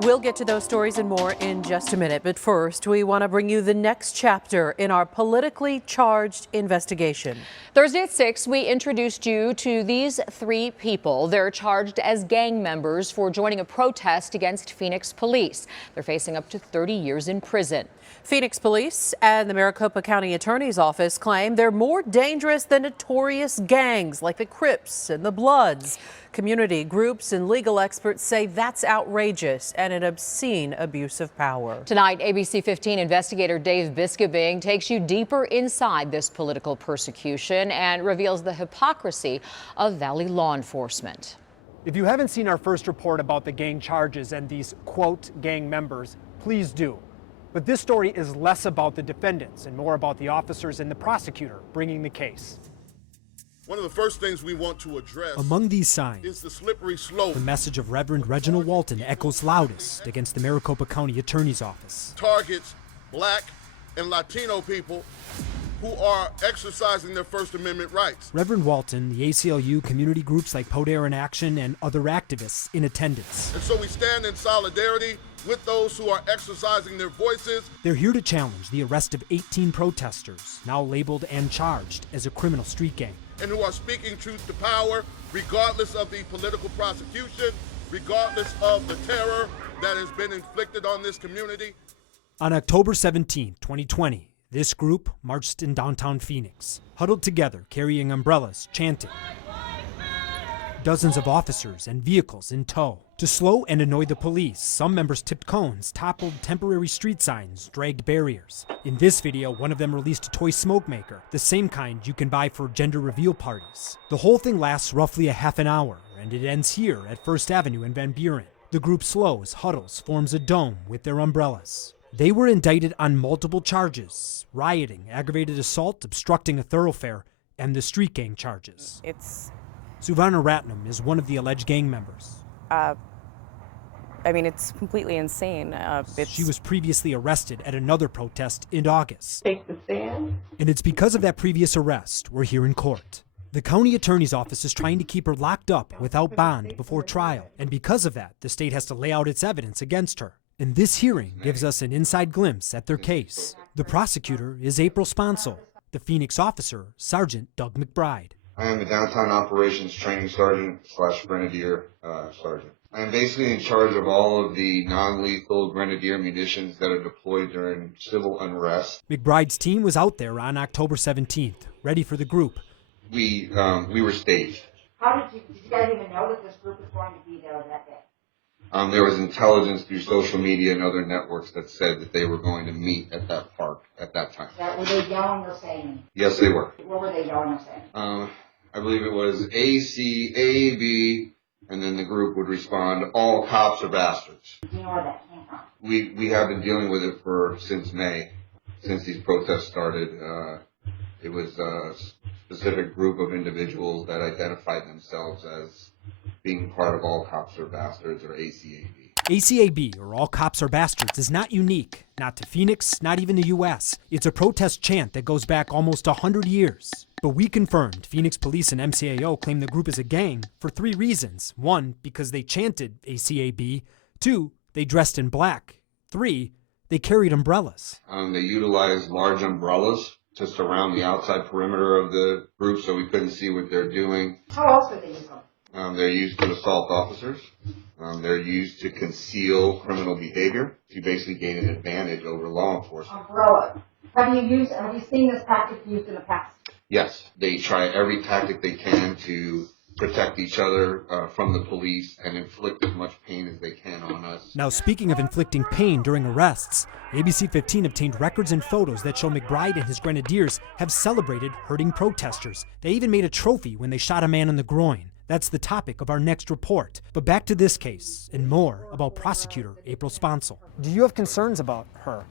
We'll get to those stories and more in just a minute. But first, we want to bring you the next chapter in our politically charged investigation. Thursday at 6, we introduced you to these three people. They're charged as gang members for joining a protest against Phoenix police. They're facing up to 30 years in prison. Phoenix police and the Maricopa County Attorney's Office claim they're more dangerous than notorious gangs like the Crips and the Bloods. Community groups and legal experts say that's outrageous and an obscene abuse of power. Tonight, ABC 15 investigator Dave Biscobing takes you deeper inside this political persecution and reveals the hypocrisy of Valley law enforcement. If you haven't seen our first report about the gang charges and these, quote, gang members, please do. But this story is less about the defendants and more about the officers and the prosecutor bringing the case. One of the first things we want to address among these signs is the slippery slope. The message of Reverend Reginald Walton echoes loudest against the Maricopa County Attorney's Office. Targets Black and Latino people who are exercising their First Amendment rights. Reverend Walton, the ACLU, community groups like Poder in Action, and other activists in attendance. And so we stand in solidarity with those who are exercising their voices. They're here to challenge the arrest of 18 protesters, now labeled and charged as a criminal street gang. And who are speaking truth to power, regardless of the political prosecution, regardless of the terror that has been inflicted on this community. On October 17, 2020, this group marched in downtown Phoenix, huddled together, carrying umbrellas, chanting. Dozens of officers and vehicles in tow. To slow and annoy the police, some members tipped cones, toppled temporary street signs, dragged barriers. In this video, one of them released a toy smoke maker, the same kind you can buy for gender reveal parties. The whole thing lasts roughly a half an hour, and it ends here at First Avenue in Van Buren. The group slows, huddles, forms a dome with their umbrellas. They were indicted on multiple charges: rioting, aggravated assault, obstructing a thoroughfare, and the street gang charges. Suvarna Ratnam is one of the alleged gang members. It's completely insane. She was previously arrested at another protest in August. Take the stand. And it's because of that previous arrest we're here in court. The county attorney's office is trying to keep her locked up without bond before trial. And because of that, the state has to lay out its evidence against her. And this hearing gives us an inside glimpse at their case. The prosecutor is April Sponsel. The Phoenix officer, Sergeant Doug McBride. I am the Downtown Operations Training Sergeant / Grenadier Sergeant. I am basically in charge of all of the non-lethal Grenadier munitions that are deployed during civil unrest. McBride's team was out there on October 17th, ready for the group. We were staged. Did you guys even know that this group was going to be there that day? There was intelligence through social media and other networks that said that they were going to meet at that park at that time. Were they yelling or saying? Yes, they were. What were they yelling or saying? I believe it was ACAB, and then the group would respond, "All cops are bastards." Do you know where that came from? We have been dealing with it since May, since these protests started. It was a specific group of individuals that identified themselves as being part of All Cops Are Bastards, or ACAB. ACAB, or All Cops Are Bastards, is not unique, not to Phoenix, not even the U.S. It's a protest chant that goes back almost 100 years. But we confirmed Phoenix Police and MCAO claim the group is a gang for 3 reasons. 1, because they chanted ACAB. 2, they dressed in black. 3, they carried umbrellas. They utilized large umbrellas to surround the outside perimeter of the group so we couldn't see what they're doing. How else would they use them? They're used to assault officers. They're used to conceal criminal behavior, to basically gain an advantage over law enforcement. Umbrella. Have you seen this tactic used in the past? Yes, they try every tactic they can to protect each other from the police and inflict as much pain as they can on us. Now, speaking of inflicting pain during arrests, ABC 15 obtained records and photos that show McBride and his grenadiers have celebrated hurting protesters. They even made a trophy when they shot a man in the groin. That's the topic of our next report. But back to this case, and more about prosecutor April Sponsel. Do you have concerns about her?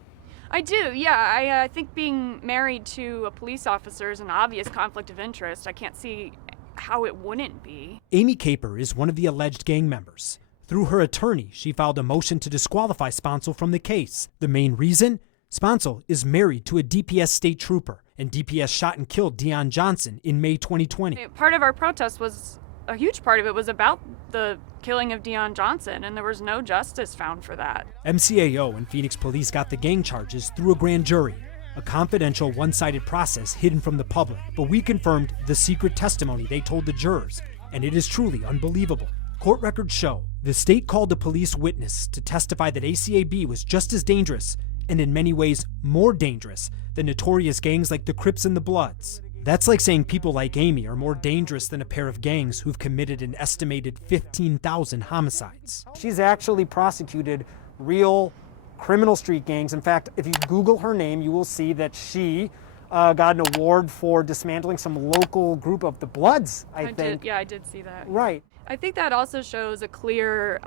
I do, yeah. I think being married to a police officer is an obvious conflict of interest. I can't see how it wouldn't be. Amy Caper is one of the alleged gang members. Through her attorney, she filed a motion to disqualify Sponsel from the case. The main reason? Sponsel is married to a DPS state trooper, and DPS shot and killed Deon Johnson in May 2020. Part of our protest was a huge part of it was about the killing of Dion Johnson, and there was no justice found for that. MCAO and Phoenix police got the gang charges through a grand jury, a confidential, one-sided process hidden from the public. But we confirmed the secret testimony they told the jurors, and it is truly unbelievable. Court records show the state called a police witness to testify that ACAB was just as dangerous, and in many ways more dangerous, than notorious gangs like the Crips and the Bloods. That's like saying people like Amy are more dangerous than a pair of gangs who've committed an estimated 15,000 homicides. She's actually prosecuted real criminal street gangs. In fact, if you Google her name, you will see that she got an award for dismantling some local group of the Bloods, I think. I did see that. Right. I think that also shows a clear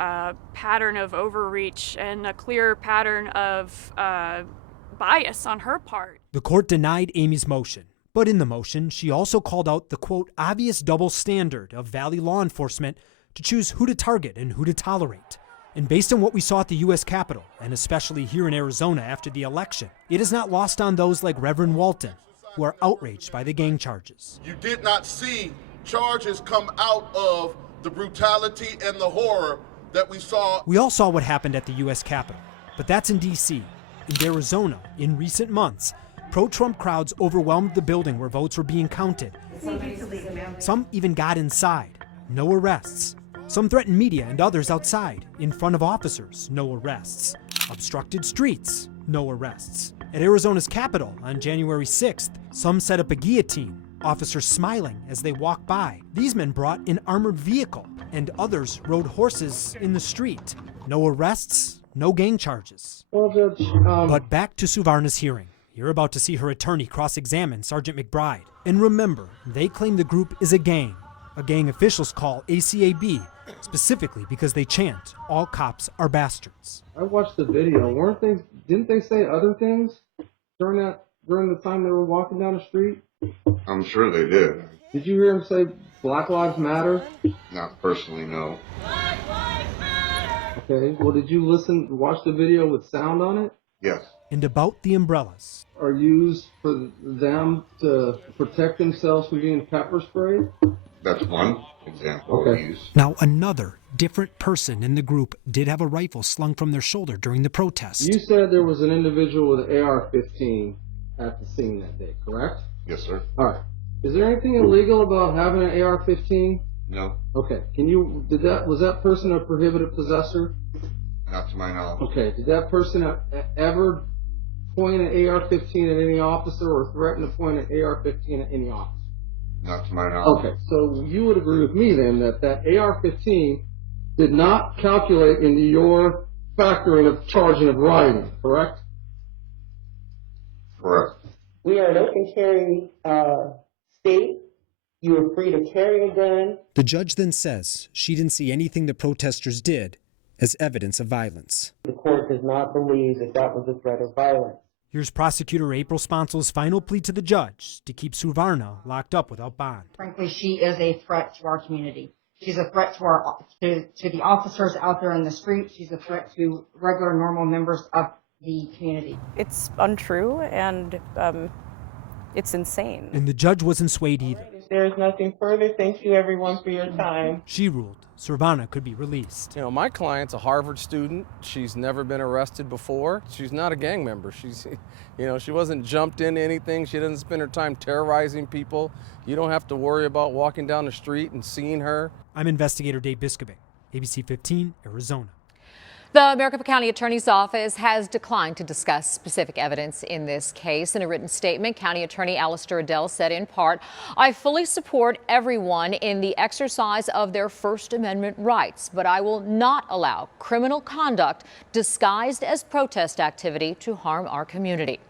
pattern of overreach and a clear pattern of bias on her part. The court denied Amy's motion. But in the motion, she also called out the, quote, obvious double standard of Valley law enforcement to choose who to target and who to tolerate. And based on what we saw at the U.S. Capitol, and especially here in Arizona after the election, it is not lost on those like Reverend Walton, who are outraged by the gang charges. You did not see charges come out of the brutality and the horror that we saw. We all saw what happened at the U.S. Capitol, but that's in D.C. In Arizona, in recent months, pro-Trump crowds overwhelmed the building where votes were being counted. Some even got inside. No arrests. Some threatened media and others outside. In front of officers, no arrests. Obstructed streets, no arrests. At Arizona's Capitol on January 6th, some set up a guillotine, officers smiling as they walked by. These men brought an armored vehicle, and others rode horses in the street. No arrests, no gang charges. Well, Judge, But back to Suvarna's hearing. You're about to see her attorney cross-examine Sergeant McBride. And remember, they claim the group is a gang officials call ACAB, specifically because they chant, all cops are bastards. I watched the video. Didn't they say other things during the time they were walking down the street? I'm sure they did. Did you hear them say Black Lives Matter? Not personally, no. Okay, well, did you watch the video with sound on it? Yes. And about the umbrellas. Are used for them to protect themselves from being pepper sprayed? That's one example of Okay. use. Now another different person in the group did have a rifle slung from their shoulder during the protest. You said there was an individual with an AR-15 at the scene that day, correct? Yes, sir. All right. Is there anything illegal about having an AR-15? No, Okay. Was that person a prohibited possessor? not to my knowledge. Okay. Did that person ever point an AR-15 at any officer or threaten to point an AR-15 at any officer? Not to my knowledge. Okay. So you would agree with me then that AR-15 did not calculate into your factoring of charging of rioting, correct? Correct. We are an open carry state. You are free to carry a gun. The judge then says she didn't see anything the protesters did as evidence of violence. The court does not believe that was a threat of violence. Here's Prosecutor April Sponsel's final plea to the judge to keep Suvarna locked up without bond. Frankly, she is a threat to our community. She's a threat to the officers out there in the street. She's a threat to regular, normal members of the community. It's untrue and it's insane. And the judge wasn't swayed either. If there is nothing further, thank you everyone for your time. She ruled Suvarna could be released. You know, my client's a Harvard student. She's never been arrested before. She's not a gang member. She wasn't jumped into anything. She doesn't spend her time terrorizing people. You don't have to worry about walking down the street and seeing her. I'm investigator Dave Biscobing, ABC 15, Arizona. The Maricopa County Attorney's Office has declined to discuss specific evidence in this case. In a written statement, County Attorney Alistair Adele said in part, "I fully support everyone in the exercise of their First Amendment rights, but I will not allow criminal conduct disguised as protest activity to harm our community."